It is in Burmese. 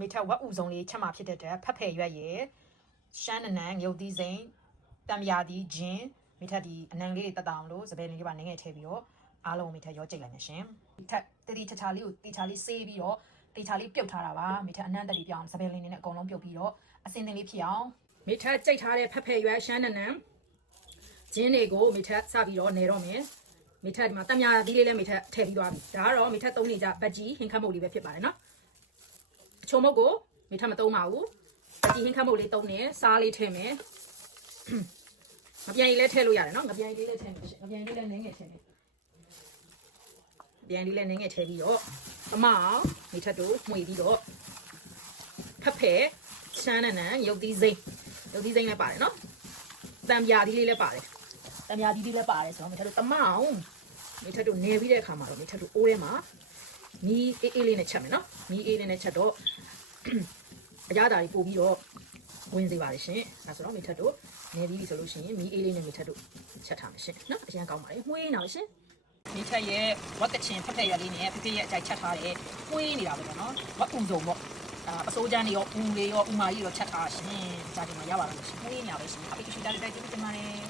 မိထဝက်ဥဆုံးလေးချက်မှဖြစ်တဲ့အတွက်ဖက်ဖယ်ရွက်ရယ်ရှမ်းနနန်ရုပ်သီးစိမ်းတံမြာသီးဂျင်းမိထဒီအနံလေးတွေတက်တောင်လို့စပယ်လေးပါနည်းငယ်ထည့်ပြီးတော့အားလုံးမိထရောကြိတ်လိုက်မယ်ရှင်မိထတီချာချာလေးကိုတီချာလေးဆေးပြီးတော့တီချာလေးပြုတ်ထားတာပါမိထအနံတက်လေးပြောင်းစပယ်လေးနဲ့အကုန်လုံးပြုတ်ပြီးတော့အစင်းတင်လေးဖြစ်အောင်မိထကြိတ်ထားတဲ့ဖက်ဖယ်ရွက်ရှမ်းနနန်ဂျင်းတွေကိုမိထစပြီးတော့နေတော့မယ်မိထဒီမှာတံမြာသီးလေးလည်းမိထထည့်ပြီးသွားပြီဒါကတော့မိထသုံးနေကြဘတ်ကြီးဟင်းခတ်မုတ်လေးပဲဖြစ်ပါတယ်နော်ချုံမုတ်ကိုမိထမသုံးပါဘူးဘတ်ကြီးဟင်းခတ်မုတ်လေးသုံးနေစားလေးထည့်မယ်ငပြိုင်လေးထည့်လို့ရတယ်နော်ငပြိုင်လေးလည်းထည့်မယ်ငပြိုင်လေးလည်းနည်းငယ်ထည့်မယ်ငပြိုင်လေးလည်းနည်းငယ်ထည့်ပြီးတော့အမအောင်မိထတို့မှွေပြီးတော့ဖက်ဖယ်ရှမ်းနနန်ရုပ်သီးစိမ်းလည်းပါတယ်နော်တံမြာသီးလေးလည်းပါတယ်တံမြာသီးလေးလည်းပါတယ်ဆိုတော့မိထတို့တမအောင်မိထတို့နေပြီးတဲ့အခါမှာတော့မိထတို့အိုးထဲမှာမီးအေးလေးနဲ့ချက်မယ်နော်မီးအေးလေးနဲ့ချက်တော့အရသာကြီးပို့ပြီးတော့ဝင်စေပါလိမ့်ရှင်ဒါဆိုတော့မိထတို့နေပြီးဆိုလို့ရှိရင်မီးအေးလေးနဲ့မိထတို့ချက်ထားမယ်ရှင်နော်အရင်ကောင်းပါလေမှွေးနေအောင်ရှင်မိထရဲ့ဝတ်တချင်ဖက်ဖက်ရလေးနဲ့ဖဖေရဲ့အကြိုက်ချက်ထားတဲ့မှွေးနေတာပဲနော်ဝတ်ဥစုံပေါ့ပစိုးချမ်းတွေရောဦးလေးရောဦးမကြီးရောချက်ထားရှင်ဒါဒီမှာရပါတော့ရှင်မှွေးနေရပဲရှင်အဖေရှိတာတိုက်ကြည့်တင်ပါတယ်